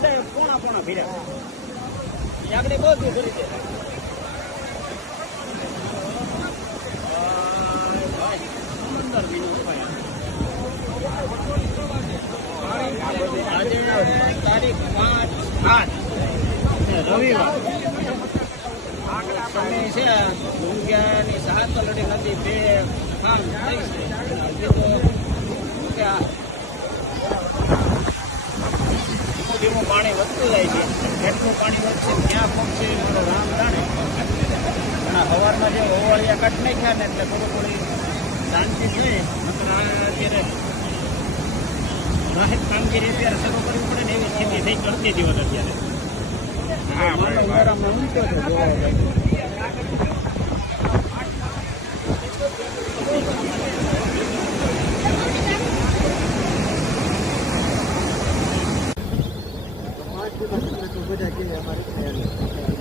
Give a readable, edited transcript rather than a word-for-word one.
બધા પોણા ભીડા આગળ બધું ભરી દે સમંદર બીજું આજે તારીખ 5/8 રવિવાર સમય છે ડુંગિયાની 7 લડી નથી 2 કામ થઈ છે ધીમું પાણી વધતું જાય છે કેટલું પાણી વધશે ક્યાં પહોંચશે મારો રામ જાણે અને સવારમાં જે ઓવળિયા કટ નાખ્યા ને એટલે થોડી શાંતિ જોઈએ અત્યારે રાહત કામગીરી અત્યારે શરૂ કરવી પડે ને એવી સ્થિતિ થઈ કરતી દિવસ અત્યારે માનો ઉમેરામાં ઊંચો છે જોવા બધા કે અમારી તૈયારી